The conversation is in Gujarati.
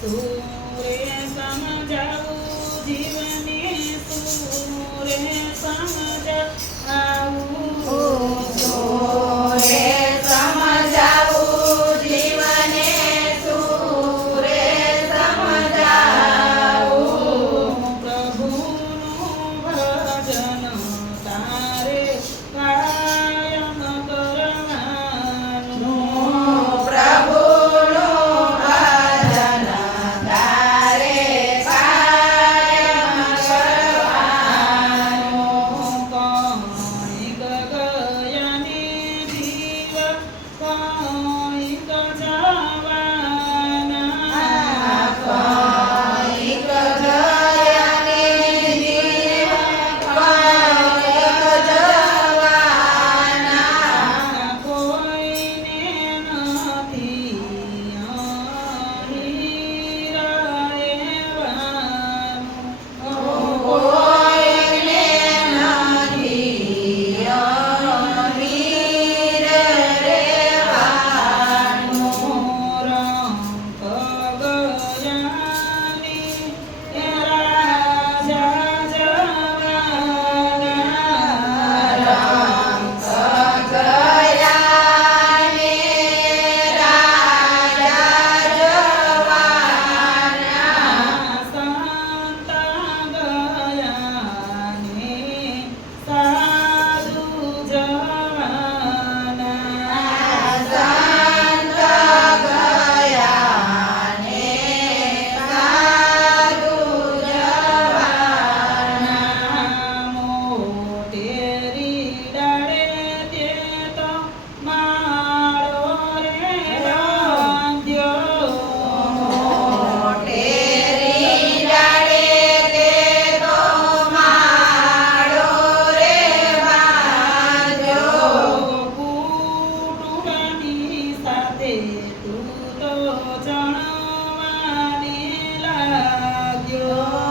તું તું તો જાણવાને લાગ્યો.